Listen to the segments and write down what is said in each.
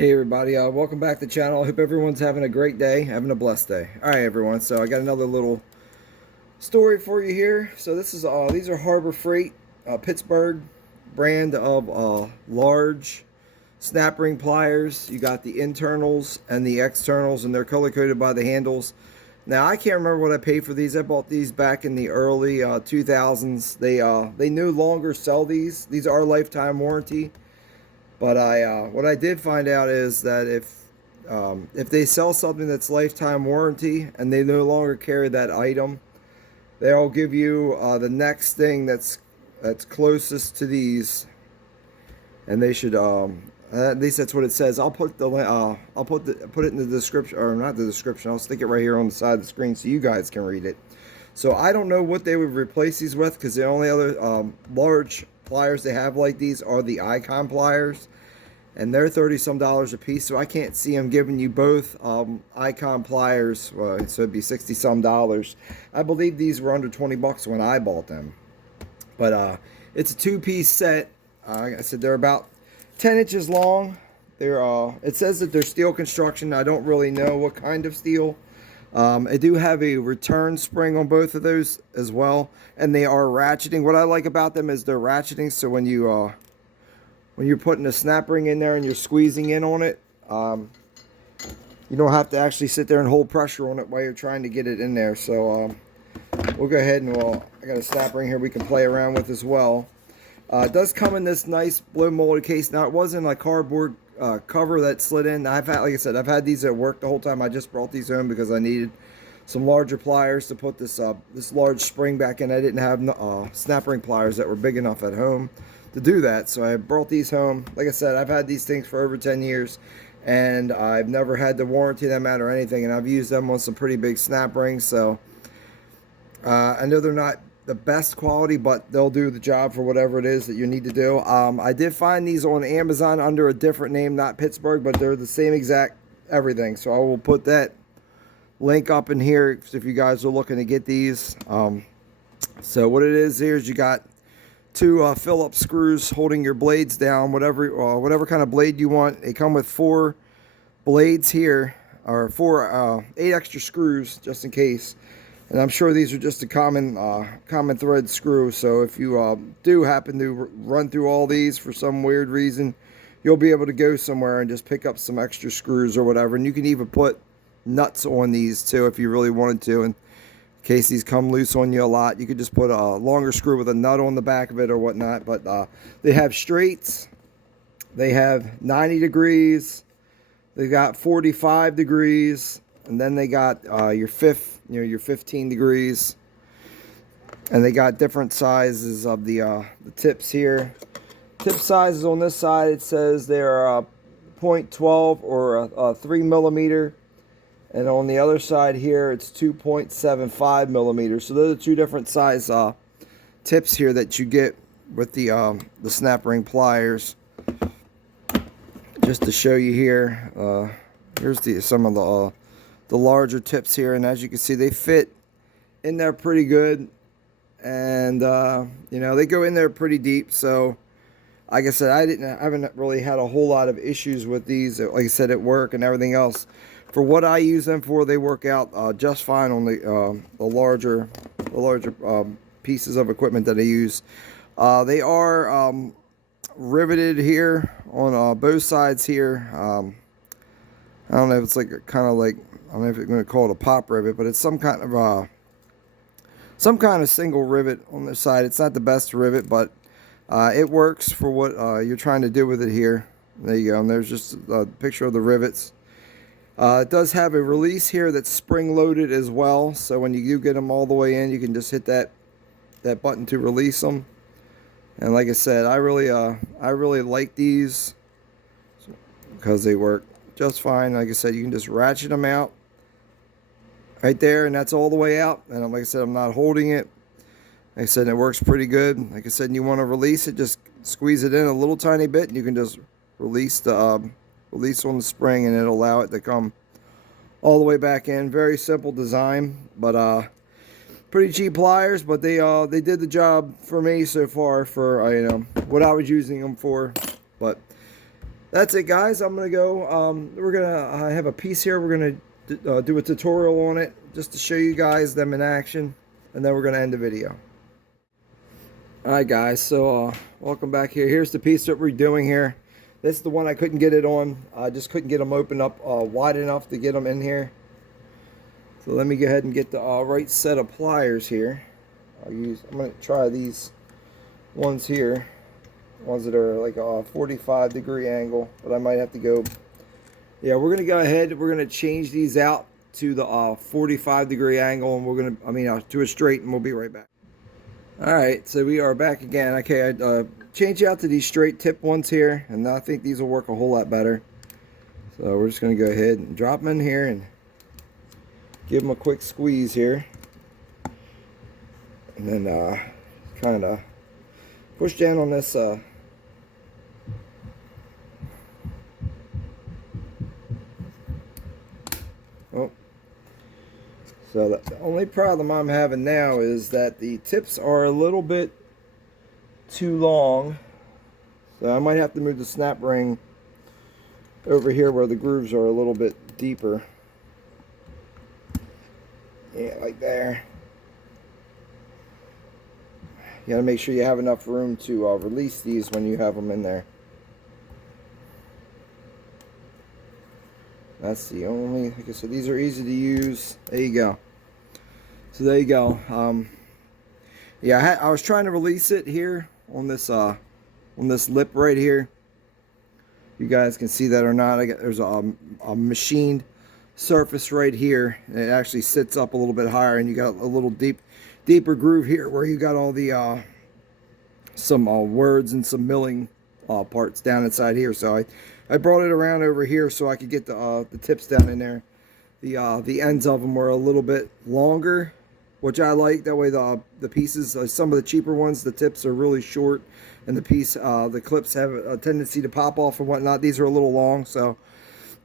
Hey everybody, welcome back to the channel. I hope everyone's having a great day, having a blessed day. Alright everyone, so I got another little story for you here. So this is these are Harbor Freight Pittsburgh brand of large snap ring pliers. You got the internals and the externals, and they're color coded by the handles. Now I can't remember what I paid for these. I bought these back in the early 2000s. They no longer sell these. These are lifetime warranty. But what I did find out is that if they sell something that's lifetime warranty and they no longer carry that item, they'll give you the next thing that's closest to these, and they should at least that's what it says. I'll put the put it in the description, or not the description. I'll stick it right here on the side of the screen so you guys can read it. So I don't know what they would replace these with, because the only other large pliers they have like these are the icon pliers, and they're $30-some a piece, so I can't see them giving you both icon pliers. So it'd be $60-some. I believe these were under 20 bucks when I bought them. But it's a two-piece set. Like I said, they're about 10 inches long. They're it says that they're steel construction. I don't really know what kind of steel. I do have a return spring on both of those as well, and they are ratcheting. What I like about them is they're ratcheting, so when you're putting a snap ring in there and you're squeezing in on it, you don't have to actually sit there and hold pressure on it while you're trying to get it in there. So we'll go ahead and I got a snap ring here we can play around with as well. It does come in this nice blow molded case. Now it wasn't a cardboard cover that slid in. Like I said, I've had these at work the whole time. I just brought these home because I needed some larger pliers to put this this large spring back in. I didn't have snap ring pliers that were big enough at home to do that, so I brought these home. Like I said, I've had these things for over 10 years, and I've never had to warranty them out or anything, and I've used them on some pretty big snap rings. So I know they're not the best quality, but they'll do the job for whatever it is that you need to do. I did find these on Amazon under a different name, not Pittsburgh, but they're the same exact everything. So I will put that link up in here if you guys are looking to get these. So what it is here is you got two Phillips screws holding your blades down, whatever kind of blade you want. They come with 4 blades here, or 8 extra screws just in case. And I'm sure these are just a common thread screw. So if you do happen to run through all these for some weird reason, you'll be able to go somewhere and just pick up some extra screws or whatever. And you can even put nuts on these too if you really wanted to. In case these come loose on you a lot, you could just put a longer screw with a nut on the back of it or whatnot. But they have straights. They have 90 degrees. They got 45 degrees. And then they got your 15 degrees, and they got different sizes of the tips here. Tip sizes on this side, it says they're 0.12 or 3 millimeter, and on the other side here it's 2.75 millimeters. So those are two different size tips here that you get with the snap ring pliers. Just to show you here, here's some of the larger tips here, and as you can see, they fit in there pretty good, and you know, they go in there pretty deep. So like I said, I haven't really had a whole lot of issues with these, like I said, at work and everything else. For what I use them for, they work out just fine on the larger pieces of equipment that I use. They are riveted here on both sides here. I don't know if it's like kind of like, I don't know if you're going to call it a pop rivet, but it's some kind of single rivet on this side. It's not the best rivet, but it works for what you're trying to do with it here. There you go. And there's just a picture of the rivets. It does have a release here that's spring loaded as well. So when you do get them all the way in, you can just hit that button to release them. And like I said, I really like these because they work just fine. Like I said, you can just ratchet them out right there, and that's all the way out. And like I said, I'm not holding it. Like I said, it works pretty good. Like I said, and you want to release it, just squeeze it in a little tiny bit, and you can just release on the spring, and it'll allow it to come all the way back in. Very simple design, but pretty cheap pliers, but they did the job for me so far for you know, what I was using them for. But that's it, guys. I'm gonna go. We're gonna I have a piece here. We're gonna do a tutorial on it just to show you guys them in action, and then we're gonna end the video. All right, guys. So welcome back here. Here's the piece that we're doing here. This is the one I couldn't get it on. I just couldn't get them open up wide enough to get them in here. So let me go ahead and get the right set of pliers here. I'm gonna try these ones here. Ones that are like a 45-degree angle, but I might have to go. Yeah, we're gonna go ahead. We're gonna change these out to the 45-degree angle, and we're gonna, to a straight, and we'll be right back. All right, so we are back again. Okay, I changed out to these straight tip ones here, and I think these will work a whole lot better. So we're just gonna go ahead and drop them in here and give them a quick squeeze here, and then kind of push down on this. Oh, so the only problem I'm having now is that the tips are a little bit too long. So I might have to move the snap ring over here where the grooves are a little bit deeper. Yeah, like there. You gotta make sure you have enough room to release these when you have them in there. That's the only, okay, so these are easy to use. There you go. So there you go. Yeah, I was trying to release it here on this lip right here. You guys can see that or not. There's a machined surface right here, and it actually sits up a little bit higher, and you got a little deeper groove here where you got all the some words and some milling parts down inside here. So I brought it around over here so I could get the tips down in there. The ends of them were a little bit longer, which I like. That way the pieces, some of the cheaper ones, the tips are really short, and the clips have a tendency to pop off and whatnot. These are a little long, so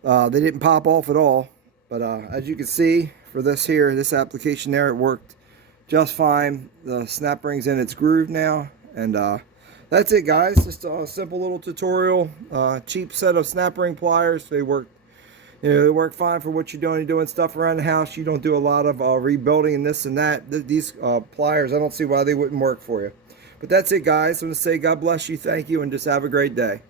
they didn't pop off at all. But as you can see, for this application there, it worked just fine. The snap ring's in its groove now, and that's it, guys. Just a simple little tutorial. Cheap set of snap ring pliers. They work, they work fine for what you're doing. You're doing stuff around the house. You don't do a lot of rebuilding and this and that. These pliers, I don't see why they wouldn't work for you. But that's it, guys. I'm going to say God bless you, thank you, and just have a great day.